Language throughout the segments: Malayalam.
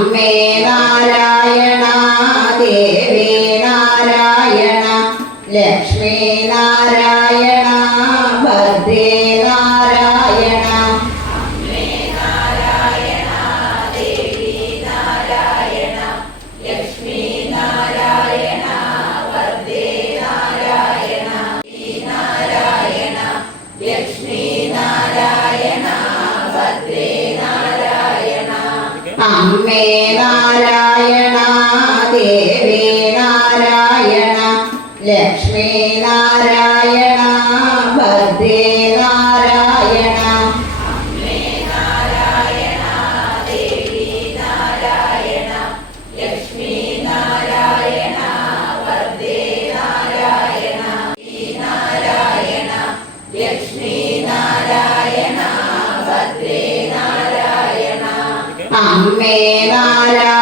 അമ്മേ നാരായണ നാരായണ ഭദ്രേ നാരായണ. അമ്മേ നാരായണ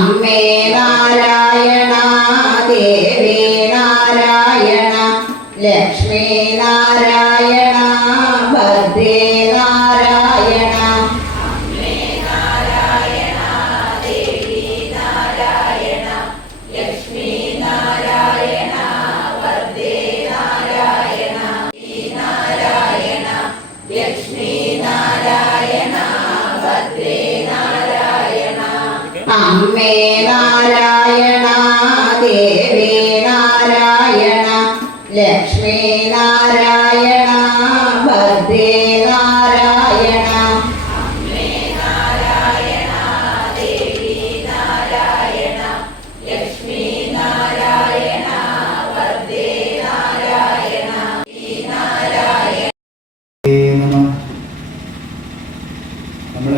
അമ്മേ നാരായണ ലക്ഷ്മി നാരായണ ഭദ്രേ നാരായണ നമ്മൾ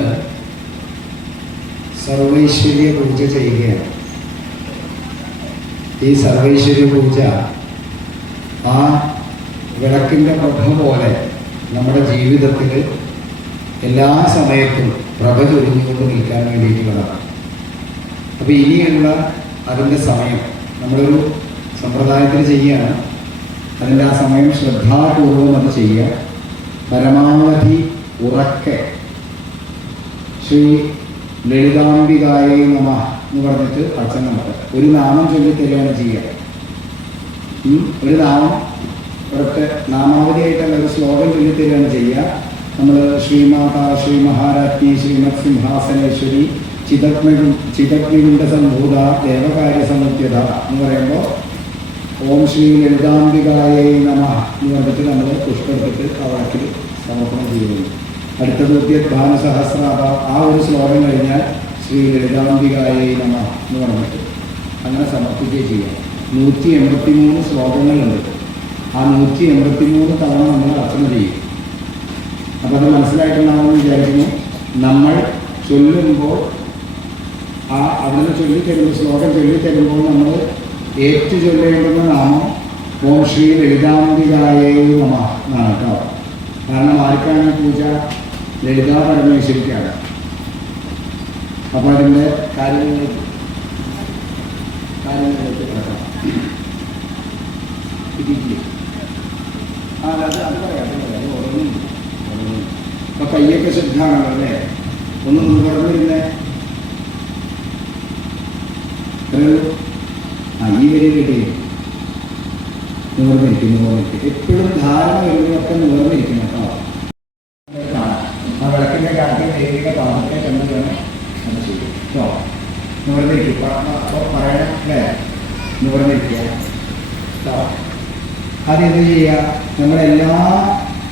സർവൈശ്വര്യ പൂജ ചെയ്യുകയാണ്. ഈ സർവൈശ്വര്യ പൂജ വിളക്കിന്റെ പ്രഭ പോലെ നമ്മുടെ ജീവിതത്തിൽ എല്ലാ സമയത്തും പ്രഭ ചൊരിഞ്ഞുകൊണ്ട് നിൽക്കാൻ വേണ്ടിയിട്ടുള്ളതാണ്. അപ്പോൾ ഇനിയുള്ള അതിന്റെ സമയം നമ്മളൊരു സമ്പ്രദായത്തിൽ ചെയ്യുകയാണ്. അതിന്റെ ആ സമയം ശ്രദ്ധാപൂർവം അത് ചെയ്യുക. പരമാവധി ഉറക്കെ. ശ്രീ ലളിതാംബികായ നമ എന്ന് പറഞ്ഞിട്ട് അച്ഛൻ നമ്മൾ ഒരു നാമം ചൊല്ലി തരികയാണ് ചെയ്യുക. ഒരു നാമം ഒരൊക്കെ നാമാവലിയായിട്ട് ഒരു ശ്ലോകം ചൊല്ലിത്തരികയാണ് ചെയ്യുക. നമ്മൾ ശ്രീമാതാ ശ്രീ മഹാരാജ്ഞി ശ്രീമത് സിംഹാസനേശ്വരി ചിതഗ്നി ചിതഗ്നികുണ്ട സംഭൂത ദേവകാര്യ സമൃദ്ധ്യത എന്ന് പറയുമ്പോൾ ഓം ശ്രീ ലളിതാംബികായ നമ എന്ന് പറഞ്ഞിട്ട് നമ്മൾ പുഷ്പെടുത്തിട്ട് ആ വാക്കിൽ സമർപ്പണം ചെയ്യുന്നു. അടുത്ത നൂറ്റിയധ്യാന സഹസ്രാത ആ ഒരു ശ്ലോകം കഴിഞ്ഞാൽ ശ്രീ ലളിതാംബികായ നമ എന്ന് പറഞ്ഞിട്ട് അങ്ങനെ സമർപ്പിക്കുകയും ചെയ്യാം. നൂറ്റി എൺപത്തി മൂന്ന് ശ്ലോകങ്ങളുണ്ട്. ആ നൂറ്റി എൺപത്തി മൂന്ന് തവണ നമ്മൾ അർച്ചന ചെയ്യും. അപ്പോൾ അത് മനസ്സിലായിട്ടുണ്ടാവുമെന്ന് വിചാരിക്കുന്നു. നമ്മൾ ചൊല്ലുമ്പോൾ ആ അവിടുന്ന് ചൊല്ലിത്തരുമ്പോൾ ശ്ലോകം ചൊല്ലിത്തരുമ്പോൾ നമ്മൾ ഏറ്റു ചൊല്ലേണ്ടുന്ന നാമം ഓം ശ്രീ ലളിതാംബികായ നമ എന്നാണ് കേട്ടോ. കാരണം ആർക്കാണ് പൂജ? ലളിതാ പരമേശ്വരിക്കാണ്. അപ്പോൾ അതിന്റെ കാര്യങ്ങളിലേക്ക് കാര്യങ്ങളിലേക്ക് കിടക്കാം ഇതില്ലേ ആ അത് അത് പറയാം അത് ഉറങ്ങുന്നു ഉറങ്ങുന്നു കയ്യൊക്കെ ശുദ്ധാണല്ലോ അല്ലേ? ഒന്നും ആ ഈ വരിയിലിട്ടേ നിവർന്നിരിക്കും നിവർന്നിരിക്കും എപ്പോഴും ധാരണ വരുന്നതൊക്കെ നിവർന്നിരിക്കും കേട്ടോ. ആ വിളക്കിന്റെ കാട്ടിൽ ദൈവിക പാദത്തെ കണ്ടു വേണം അത് ചെയ്യും കേട്ടോ? നിവർന്നിരിക്കും പറയണം അല്ലേ? നിവർന്നിരിക്കുക കേട്ടോ എന്ത് ചെയ്യുക നമ്മളെല്ലാ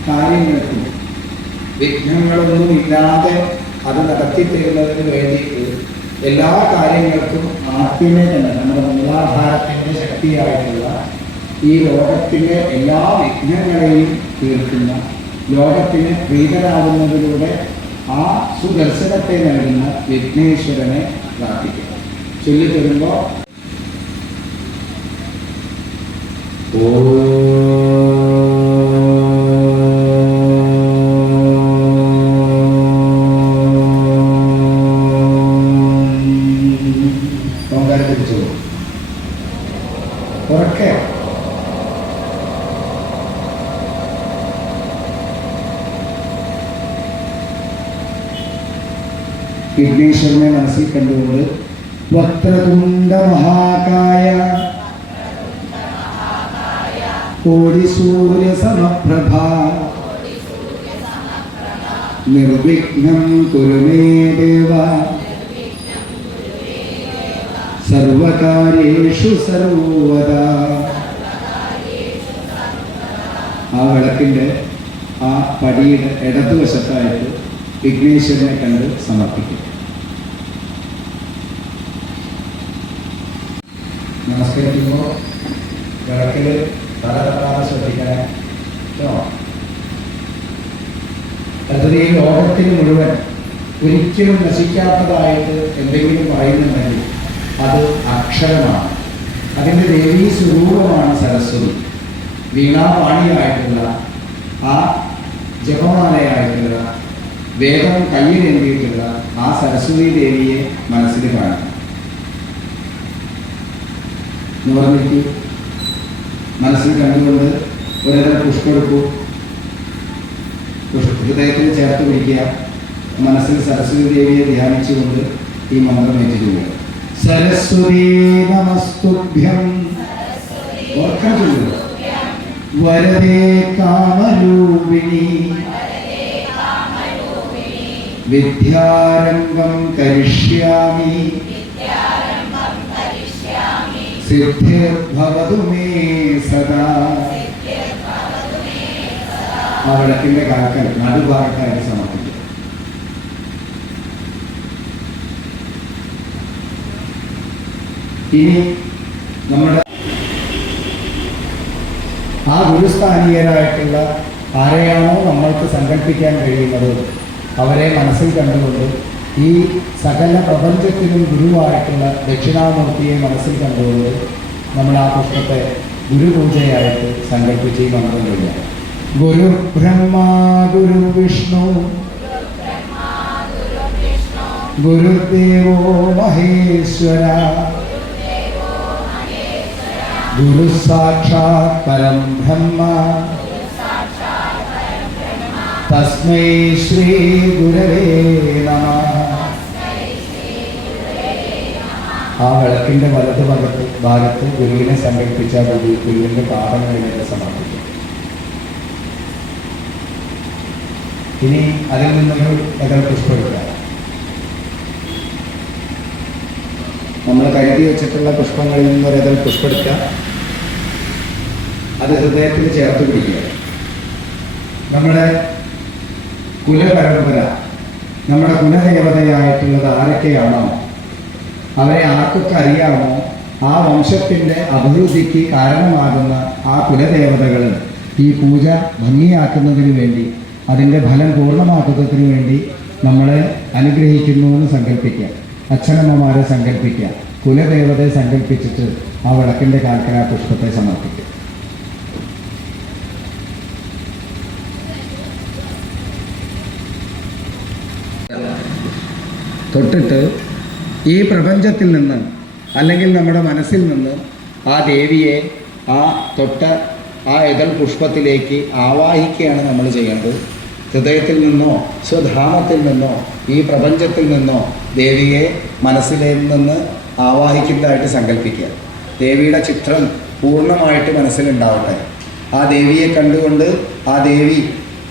കാര്യങ്ങൾക്കും വിഘ്നങ്ങളൊന്നും ഇല്ലാതെ അത് നടത്തി തരുന്നതിന് വേണ്ടിയിട്ട് എല്ലാ കാര്യങ്ങൾക്കും ആദ്യമേ തന്നെ നമ്മുടെ മൂലാധാരത്തിന്റെ ശക്തിയായിട്ടുള്ള ഈ ലോകത്തിലെ എല്ലാ വിഘ്നങ്ങളെയും തീർക്കുന്ന ലോകത്തിന് പ്രീതരാകുന്നതിലൂടെ ആ സുദർശനത്തെ നൽകുന്ന വിഘ്നേശ്വരനെ പ്രാർത്ഥിക്കുക ചൊല്ലിത്തരുമ്പോൾ വിഘ്നേശ്വരനെ മനസ്സിൽ കണ്ടുകൊണ്ട് സമപ്രഭ നിർവിഘ്നം കുരുമേ ദേവ. സർവകാര്യേഷു സർവത ആ വിളക്കിന്റെ ആ പടിയുടെ ഇടതുവശത്തായിട്ട് വിഘ്നേശ്വരനെ കണ്ട് സമർപ്പിക്കും. നമസ്കരിക്കുമ്പോൾ വിളക്കിൽ തല തട്ടാതെ ശ്രദ്ധിക്കണേ അടുത്തത് ഈ ലോകത്തിന് മുഴുവൻ ഒരിക്കലും നശിക്കാത്തതായിട്ട് എന്തെങ്കിലും പറയുന്നുണ്ടെങ്കിൽ അത് അക്ഷരമാണ്. അതിന്റെ ദേവീ സ്വരൂപമാണ് സരസ്വതി. വീണാപാണിയായിട്ടുള്ള ആ ജപമാലയായിട്ടുള്ള വേദം കയ്യിലെന്തിയിട്ടുള്ള ആ സരസ്വതി ദേവിയെ മനസ്സിൽ കാണാം മനസ്സിൽ കണ്ടുകൊണ്ട് ഒരേറെ പുഷ്പെടുക്കൂ പുഷ്- ഹൃദയത്തിൽ ചേർത്ത് പിടിക്കുക. മനസ്സിൽ സരസ്വതി ദേവിയെ ധ്യാനിച്ചുകൊണ്ട് ഈ മന്ത്രം ഏറ്റിരിക്കുക സരസ്വതി നമസ്തുഭ്യം. ഓർക്കാൻ വരദേ കാമരൂപിണി. വിദ്യാരംഗം കരിഷ്യാമി. സിദ്ധിർഭവതു മേ സദാ. ആ വിളക്കിന്റെ കാൽക്കൽ നടുഭാഗത്തായിട്ട് സമർപ്പിക്കും. ഇനി നമ്മുടെ ആ ഗുരുസ്ഥാനീയരായിട്ടുള്ള ആരെയാണോ നമ്മൾക്ക് സങ്കല്പിക്കാൻ കഴിയുന്നത് അവരെ മനസ്സിൽ കണ്ടുകൊണ്ട് ഈ സകല പ്രപഞ്ചത്തിനും ഗുരുവായിട്ടുള്ള ദക്ഷിണാമൂർത്തിയെ മനസ്സിൽ കണ്ടുകൊണ്ട് നമ്മൾ ആ പുഷ്പത്തെ ഗുരുപൂജയായിട്ട് സങ്കല്പിച്ച് ഈ മന്ത്രം കഴിയാം ഗുരു ബ്രഹ്മ ഗുരു വിഷ്ണു. ഗുരുദേവോ മഹേശ്വര. ഗുരു സാക്ഷാത് പരം ബ്രഹ്മ. തസ്മൈ ശ്രീ ഗുരവേ നമ. ആ വിളക്കിന്റെ വലത് ഭാഗത്ത് ഭാഗത്ത് ഗുരുവിനെ സങ്കല്പിച്ച ഗുരു ഗുരുവിന്റെ പാഠങ്ങളിലേക്ക് സമർപ്പിക്കും ഇനി അതിൽ നിന്നൊരു എതിർ പുഷ്പമില്ല നമ്മൾ കരുതി വെച്ചിട്ടുള്ള പുഷ്പങ്ങളിൽ നിന്നൊരു എതിർ പുഷ്പെടുക്ക അത് ഹൃദയത്തിൽ ചേർത്ത് പിടിക്കുക. നമ്മുടെ കുലപരമ്പര നമ്മുടെ കുലദേവതയായിട്ടുള്ളത് ആരൊക്കെയാണോ? അവരെ ആർക്കൊക്കെ അറിയാമോ? ആ വംശത്തിന്റെ അഭിവൃദ്ധിക്ക് കാരണമാകുന്ന ആ കുലദേവതകൾ ഈ പൂജ ഭംഗിയാക്കുന്നതിന് വേണ്ടി അതിന്റെ ഫലം പൂർണമാക്കുന്നതിന് വേണ്ടി നമ്മളെ അനുഗ്രഹിക്കുന്നു എന്ന് സങ്കല്പിക്കാം അച്ഛനമ്മമാരെ സങ്കല്പിക്കാം കുലദേവതയെ സങ്കല്പിച്ചിട്ട് ആ വിളക്കിന്റെ കാൽക്കൽ ആ പുഷ്പത്തെ സമർപ്പിക്കും തൊട്ടിട്ട് ഈ പ്രപഞ്ചത്തിൽ നിന്ന് അല്ലെങ്കിൽ നമ്മുടെ മനസ്സിൽ നിന്ന് ആ ദേവിയെ ആ തൊട്ട ആ എതൽ പുഷ്പത്തിലേക്ക് ആവാഹിക്കുകയാണ് നമ്മൾ ചെയ്യേണ്ടത്. ഹൃദയത്തിൽ നിന്നോ സ്വധാമത്തിൽ നിന്നോ ഈ പ്രപഞ്ചത്തിൽ നിന്നോ ദേവിയെ മനസ്സിൽ നിന്ന് ആവാഹിക്കുന്നതായിട്ട് സങ്കല്പിക്കുക. ദേവിയുടെ ചിത്രം പൂർണമായിട്ട് മനസ്സിലുണ്ടാവട്ടെ. ആ ദേവിയെ കണ്ടുകൊണ്ട് ആ ദേവി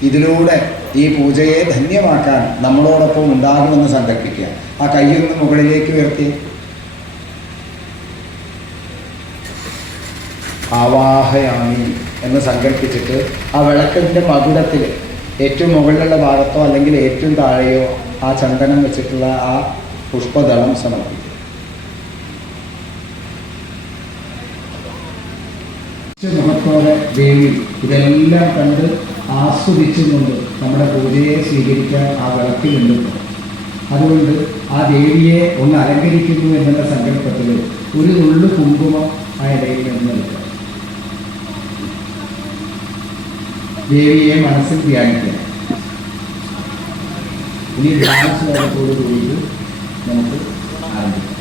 ഇതിലൂടെ ഈ പൂജയെ ധന്യമാക്കാൻ നമ്മളോടൊപ്പം ഉണ്ടാകുമെന്ന് സങ്കല്പിക്കുക. ആ കൈയൊന്ന് മുകളിലേക്ക് ഉയർത്തി. ആവാഹയാമി എന്ന് സങ്കല്പിച്ചിട്ട് ആ വിളക്കിന്റെ മകുടത്തിൽ ഏറ്റവും മുകളിലുള്ള ഭാഗത്തോ അല്ലെങ്കിൽ ഏറ്റവും താഴെയോ ആ ചന്ദനം വെച്ചിട്ടുള്ള ആ പുഷ്പദളം സമർപ്പിക്കും. മുഖത്തോടെ ദേവി ഇതെല്ലാം കണ്ട് ആസ്വദിച്ചുകൊണ്ട് നമ്മുടെ പൂജയെ സ്വീകരിക്കാൻ ആ വിളക്കിലുണ്ട്. അതുകൊണ്ട് ആ ദേവിയെ ഒന്ന് അലങ്കരിക്കുന്നു എന്നുള്ള സങ്കല്പത്തിൽ ഒരു നുള്ളു കുങ്കുമം ആ ഇടയിൽ നിന്ന് എടുക്കുക ദേവിയെ മനസ്സിൽ ധ്യാനിക്കുക ഇനി ധ്യാന കൂടിയിട്ട് നമുക്ക് ആരംഭിക്കാം.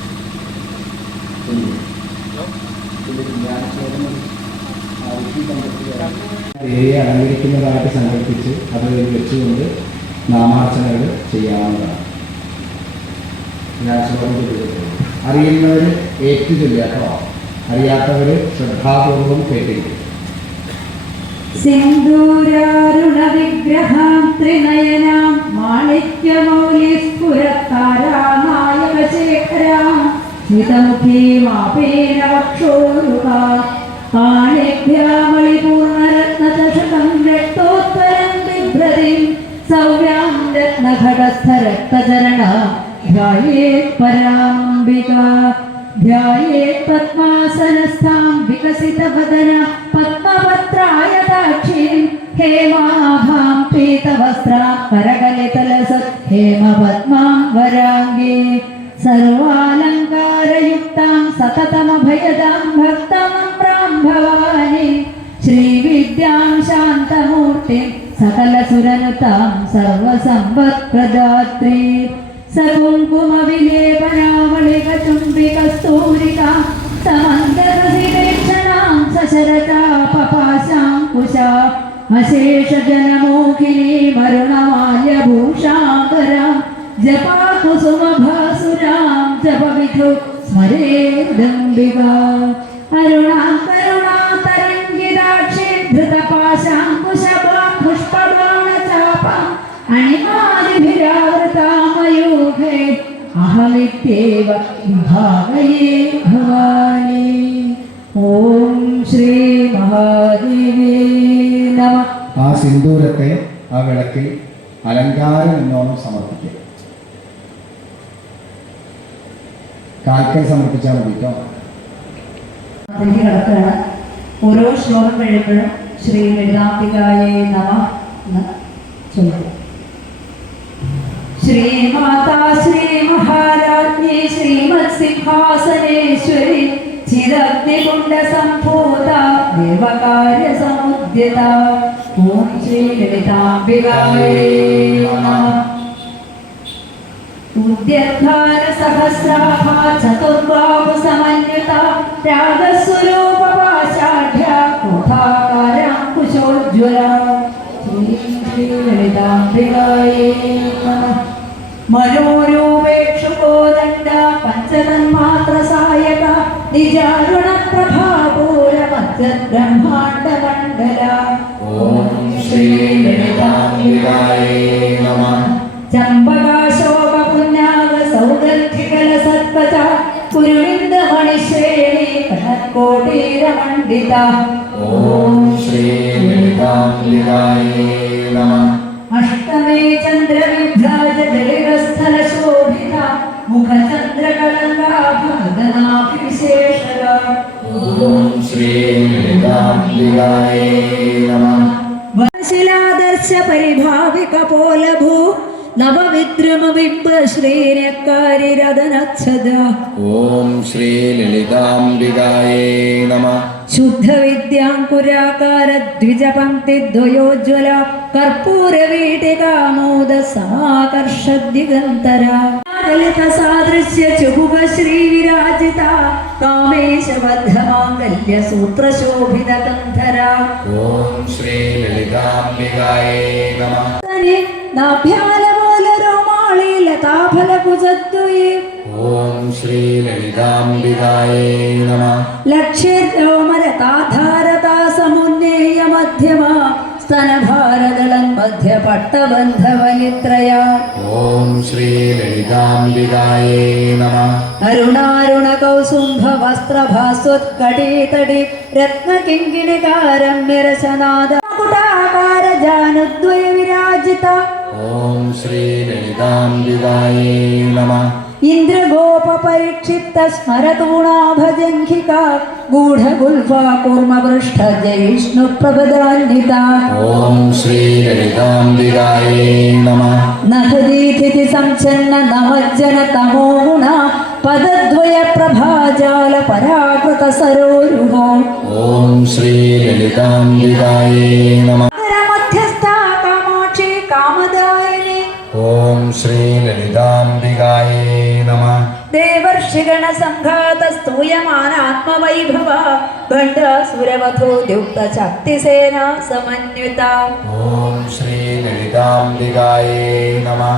ദേവിയെ അലങ്കരിക്കുന്നതായിട്ട് സങ്കല്പിച്ച് അത് വെച്ചുകൊണ്ട് നാമാർച്ചനകൾ ചെയ്യാവുന്നതാണ്. ശ്ലോകം ചൊല്ലുക. അറിയുന്നവർ ഏറ്റു ചൊല്ലുക കേട്ടോ അറിയാത്തവർ ശ്രദ്ധാപൂർവം കേട്ടിരിക്കും. സിന്ദൂരാരുണവിഗ്രഹാം ത്രിനയനാം മാണിക്യമൗലിസ്ഫുരത്താരാനായകശേഖരാം സ്മിതമുഖീമാപേന വക്ഷോരുഹാ പാണിഭ്യാമളിപൂർണരത്നചഷകം രക്തോത്തരം ബിഭ്രതിം സൗര്യാം രത്നഘടസ്ഥരക്തചരണ ध्यायेत् पराम्बिका ध्यायेत् पद्मासनस्थां विकसितवदन पद्मपत्रायताक्षीं हेमाभां हे माभाम् हेमपद्मां वराङ्गे सर्वालङ्कारयुक्तां सततमभयदां भक्तां भक्ताम् राम्भवानी श्रीविद्याम् शान्तमूर्तिम् सकल सुरनुताम् सकुङ्कुमविलेपनावलिकचुम्बिकस्तूरिका समन्तरसिवेक्षणां सशरता पपाशाङ्कुशा अशेषजनमोखिनी वरुणमाल्यभूषाकरा जपाकुसुमभासुरां जपविधु स्मरे अरुणां करुणातरङ्गिदाक्षे ആ സിന്ദൂരത്തെ ആ വിളക്കിൽ അലങ്കാരം എന്നോണം സമർപ്പിക്കുക. കാൽക്കൽ സമർപ്പിച്ചാൽ മതി കേട്ടോ. ഓരോ ശ്ലോകം കഴിയുമ്പോഴും ശ്രീ ലളിതാംബികായേ നമ ചൊല്ലുക. ശ്രീമാതാ ശ്രീ മഹാരാജ്ഞി ശ്രീമത് സിംഹാസനേശ്വരി ചിരഗ്നികുണ്ട സംഭൂത ദേവകാര്യ സമുദ്യത ഓം ശ്രീ ലളിതാംബികായേ നമ ക്രോധാകാരാങ്കുശോജ്വല ശ്രീലളിതാംബികായേ മനോരൂപേക്ഷുകോദണ്ഡ പഞ്ചതന്മാത്രസായക നിജാരുണ പ്രഭാപൂര മധ്യബ്രഹ്മാണ്ഡ മണ്ഡല ഓം ശ്രീ ലളിതാംബികായേ നമഃ. ചമ്പകാശോക പുന്നാഗ സൗഗന്ധികല സത്പച കുരുവിന്ദ മണിശ്രേണി കനക്കോടീരമണ്ഡിത ഓം ശ്രീ ലളിതാംബികായേ നമഃ. വനശിലാദർശ പരിഭാവിക പോലഭൂ നവവിദ്രുമ ബിംബ ശ്രീരക്കാരിരതനച്ഛത ഓം ശ്രീ ലളിതാംബികായേ നമഃ. ശുദ്ധവിദ്യാങ്കുരാകാര ദ്വിജപംക്തിദ്വയോജ്വല കർപ്പൂരവീട്ടികാമോദ സമാകർഷദ്ദിഗന്തര ലളിത സാദൃശ്യ ചുഭുവ ശ്രീവിരാജിത കാമേശബദ്ധമാംഗല്യ സൂത്രശോഭിത കന്ധര ഓം ശ്രീ ലളിതാംബികായേ നമഃ. നാഭ്യാലപോലരോമാളി ലതാഫലകുജദ്വയേ ഓം ശ്രീ ലളിതാംബികായേ നമഃ. ലക്ഷ്യരോമരതാധാരതാ സമുന്നേയ മധ്യമ. സ്തനഭാരതളം മധ്യ പട്ടബന്ധവലിത്രയ ഓം ശ്രീ ലളിതാംബികായേ നമഃ. അരുണാരുണ കൗസുംഭ വസ്ത്രഭാസ്വത്കടീതടി രത്നകിങ്കിണികാരം നിരശനാദ കുടാകാര ജാനുദ്വയ വിരാജിത ഓം ശ്രീ ലളിതാംബികായേ നമഃ. इन्द्रगोपपरीक्षिप्तस्मरतूणाभजङ्घिका गूढगुल्फा कूर्मपृष्ठजैष्णुप्रपदान्विता ॐ श्रीललिताम्बिकायै नमः। नखदीथिति सञ्चन्न नमज्जनतमो गुणा पदद्वयप्रभाजालपराकृतसरोरुहो। ॐ श्रीललिताम्बिकायै नमः। मध्यस्था कामाक्षी कामदायिनी। ॐ श्रीललिताम्बिकायै ശ്രീ ലളിതാംബികായേ നമഃ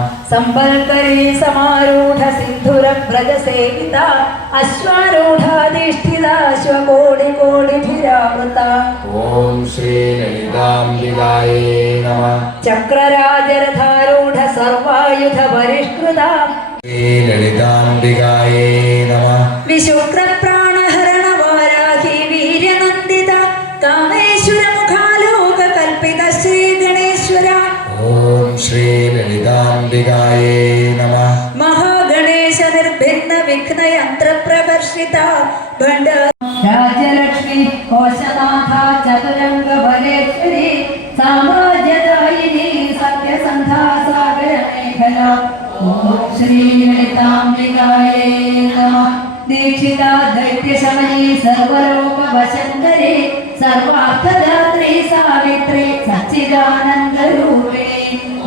ശ്രീ ലളിതാംബികായേ നമ. ദേവർഷിഗണ സംഘാത സ്തൂയമാനാത്മവൈഭവ ഭണ്ഡാസുരവധോദ്യുക്ത ശക്തിസേന സമന്വിത ഓം ശ്രീ ലളിതാംബികായേ ലളിതാംബികായേ നമ. വിശുക്രപ്രാണഹരണ വാരാഹി വീര്യനന്ദിത കാമേശ്വര മുഖാലോക കൽപ്പിത ശ്രീ ഗണേശ്വര. ഓം ശ്രീ ലളിതാംബികായേ നമ. മഹാഗണേശ നിർഭിന്ന വിഘ്നയന്ത്ര പ്രകർഷിത ഭണ്ഡ वचन करे सर्वार्थ दात्री सावित्री सावित्रे रूपे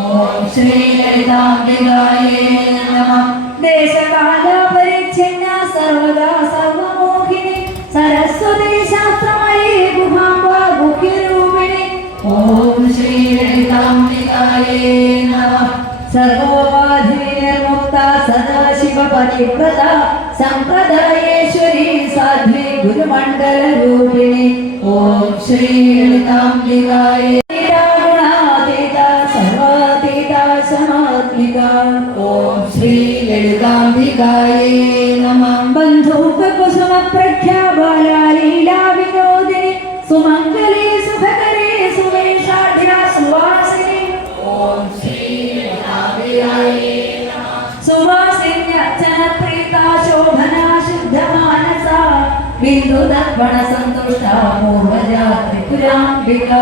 ओम श्री ललिताम्बिकायै नमः। देश काल परिच्छिन्न सर्वदा सर्वमोहिनी, सरस्वती शास्त्रमये गुहि गुह्यरूपिणे ओम श्री ललिताम्बिकायै नमः। सर्वोपाधि निर्मुक्ता सर्वोपाधिनिर्मुक्ता, सदाशिवपरिव्रता, संप्रदायेश्वरी साध्वी। സമ്പ്രദായേശ്വരി രൂപിണി ഓം ശ്രീ ലളിതാംബികായേ त्रिपुराम्बिका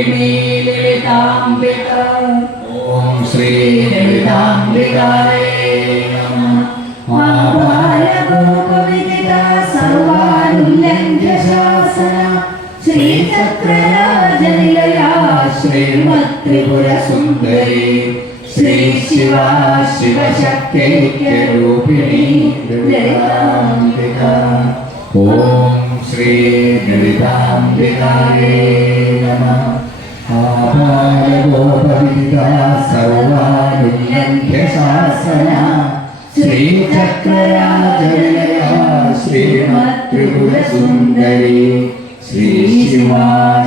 രൂപിണി ലളിതാംബിക ഓം ശ്രീ ലളിതാംബികായ മഹാഭാരതോപവിദിത സർവാനുല്ലംഘ്യ ശാസന ശ്രീചക്രരാജനിലയ ശ്രീമത് ത്രിപുര സുന്ദരി ശ്രീ ശിവാ ശിവശക്തി ലളിതാംബിക. ഓം ശ്രീ ലളിതാംബികായേ നമ. ആപാരഗോപവിദിത സർവാനുല്ലംഘ്യ ശാസന ശ്രീചക്രരാജനിലയ ശ്രീമത് ത്രിപുര സുന്ദരി ശ്രീ ശിവാ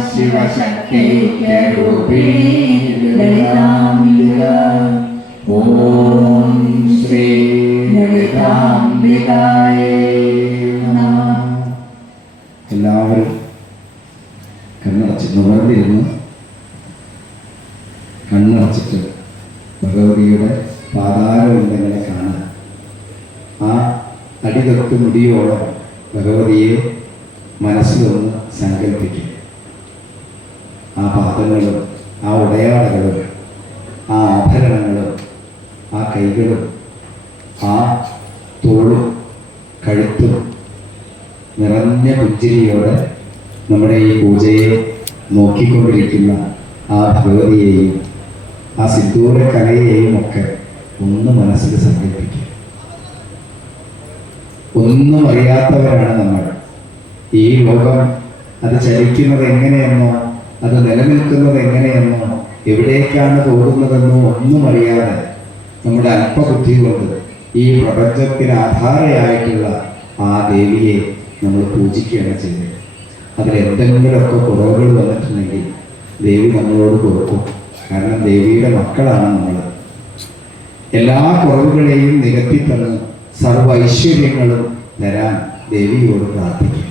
ശിവശക്തി രൂപിണി ലളിതാംബിക ഓം ശ്രീ ലളിതാംബികായേ എല്ലാവരും കണ്ണടച്ച് നിവർന്നിരുന്ന് മുടിയോളം ഭഗവതിയെ മനസ്സിലൊന്ന് സങ്കല്പിക്കും ആ പാദങ്ങളും ആ ഉടയാടകളും ആ ആഭരണങ്ങളും ആ കൈകളും ആ തോളും കഴുത്തും നിറഞ്ഞ പുഞ്ചിരിയോടെ നമ്മുടെ ഈ പൂജയെ നോക്കിക്കൊണ്ടിരിക്കുന്ന ആ ഭഗവതിയെയും ആ സിന്ദൂര കലയെയും ഒക്കെ ഒന്ന് മനസ്സിൽ സങ്കല്പിക്കുക ഒന്നും അറിയാത്തവരാണ് നമ്മൾ. ഈ ലോകം അത് ചലിക്കുന്നത് എങ്ങനെയെന്നോ അത് നിലനിൽക്കുന്നത് എങ്ങനെയെന്നോ എവിടേക്കാണ് തോന്നുന്നതെന്നോ ഒന്നും അറിയാതെ നമ്മുടെ അല്പബുദ്ധി കൊണ്ട് ഈ പ്രപഞ്ചത്തിന് ആധാരയായിട്ടുള്ള ആ ദേവിയെ നമ്മൾ പൂജിക്കുകയാണ് ചെയ്യുന്നത്. അതിൽ എന്തെങ്കിലുമൊക്കെ കുറവുകൾ വന്നിട്ടുണ്ടെങ്കിൽ ദേവി നമ്മളോട് കൊടുക്കും. കാരണം ദേവിയുടെ മക്കളാണ് നമ്മൾ. എല്ലാ കുറവുകളെയും നികത്തി തന്ന് സർവ ഐശ്വര്യങ്ങളും തരാൻ ദേവിയോട് പ്രാർത്ഥിക്കും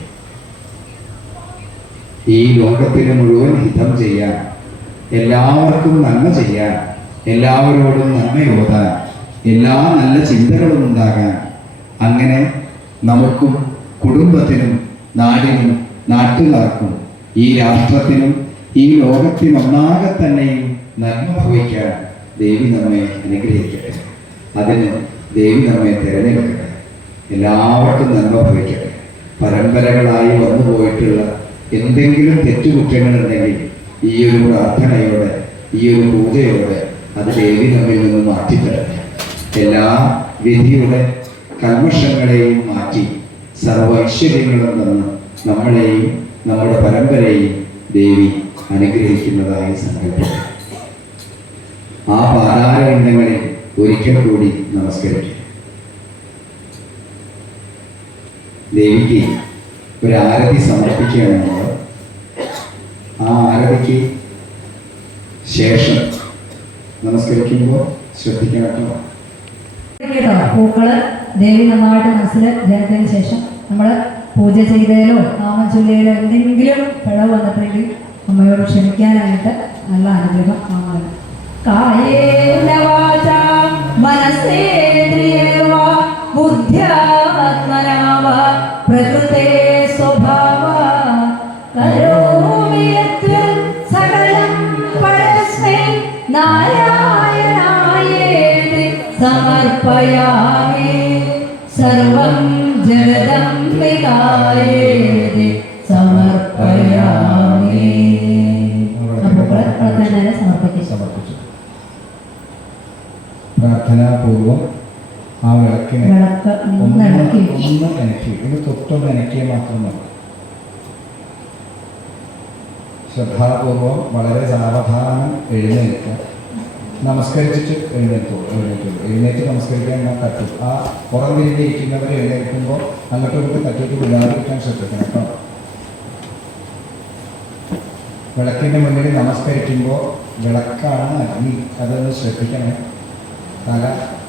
ഈ ലോകത്തിന് മുഴുവൻ ഹിതം ചെയ്യാൻ എല്ലാവർക്കും നന്മ ചെയ്യാൻ എല്ലാവരോടും നന്മ നന്മയോതാൻ എല്ലാ നല്ല ചിന്തകളും ഉണ്ടാകാൻ അങ്ങനെ നമുക്കും കുടുംബത്തിനും നാടിനും നാട്ടുകാർക്കും ഈ രാഷ്ട്രത്തിനും ഈ ലോകത്തിനൊന്നാകെ തന്നെയും നന്മ ഭവിക്കാൻ ദേവി നമ്മെ അനുഗ്രഹിക്കട്ടെ. അതിന് ദേവി നമ്മെ തിരഞ്ഞെടുക്കട്ടെ. എല്ലാവർക്കും നന്മ ഭവിക്കട്ടെ. പരമ്പരകളായി വന്നു പോയിട്ടുള്ള എന്തെങ്കിലും തെറ്റുകുറ്റങ്ങളുണ്ടെങ്കിൽ ഈ ഒരു പ്രാർത്ഥനയോടെ ഈ ഒരു പൂജയോടെ അത് ദേവി നമ്മിൽ നിന്ന് മാറ്റിത്തരട്ടെ. എല്ലാ വിധിയുടെ കൽമഷങ്ങളെയും മാറ്റി സർവ ഐശ്വര്യങ്ങളും തന്ന് നമ്മളെയും നമ്മുടെ പരമ്പരയെയും ദേവി അനുഗ്രഹിക്കുന്നതായി സങ്കല്പിക്കും. ആ പാരായണങ്ങളിൽ ഒരിക്കൽ കൂടി നമസ്കരിക്കും. ദേവിക്ക് ഒരു ആരതി സമർപ്പിക്കുകയാണ് നമ്മൾ ആ ആരതിക്ക് ശേഷം നമസ്കരിക്കുമ്പോൾ ശ്രദ്ധിക്കണം കേട്ടോ. പൂക്കൾ ദേവി നന്നായിട്ട് മനസ്സിൽ ധ്യാനത്തിന് ശേഷം നമ്മൾ പൂജ ചെയ്തതിലോ നാമം ചൊല്ലിയതിലോ എന്തെങ്കിലും പിഴവ് വന്നിട്ടുണ്ടെങ്കിൽ അമ്മയോട് ക്ഷമിക്കാനായിട്ട് നല്ല അനുഗ്രഹം വാങ്ങണം കായേ മനസ്സേന്ദ്രിയേവ ബുദ്ധ്യാത്മനാവ പ്രകൃതേ സ്വഭാവ. കരോമി സകലം പരസ്മൈ നാരായണായേതി സമർപ്പയാമി. സർവം ജഗദംബികായേതി സമർപ്പയാമി. അപ്പോൾ സമർപ്പിച്ചു പ്രാർത്ഥനാപൂർവം ആ വിളക്കിനെ വിളക്ക് ഒന്ന് ഇളക്കി ഇത് തൊട്ടൊന്ന് നനയ്ക്കുക മാത്രമല്ല മതി. ശ്രദ്ധാപൂർവം വളരെ സാവധാനം എഴുന്നേൽക്കുക. നമസ്കരിച്ചിട്ട് എഴുന്നേറ്റു എഴുന്നേറ്റു എഴുന്നേറ്റ് നമസ്കരിക്കാൻ ഞാൻ തട്ടും. ആ പുറം തിരിഞ്ഞിരിക്കുന്നവർ എഴുന്നേൽക്കുമ്പോൾ അങ്ങോട്ടും ഇങ്ങോട്ടും തട്ടിയിട്ട് വിടാതിരിക്കാൻ ശ്രദ്ധിക്കണം കേട്ടോ. വിളക്കിന്റെ മുന്നിൽ നമസ്കരിക്കുമ്പോൾ വിളക്കാണ് അഗ്നി. അതൊന്ന് ശ്രദ്ധിക്കണേ. 打开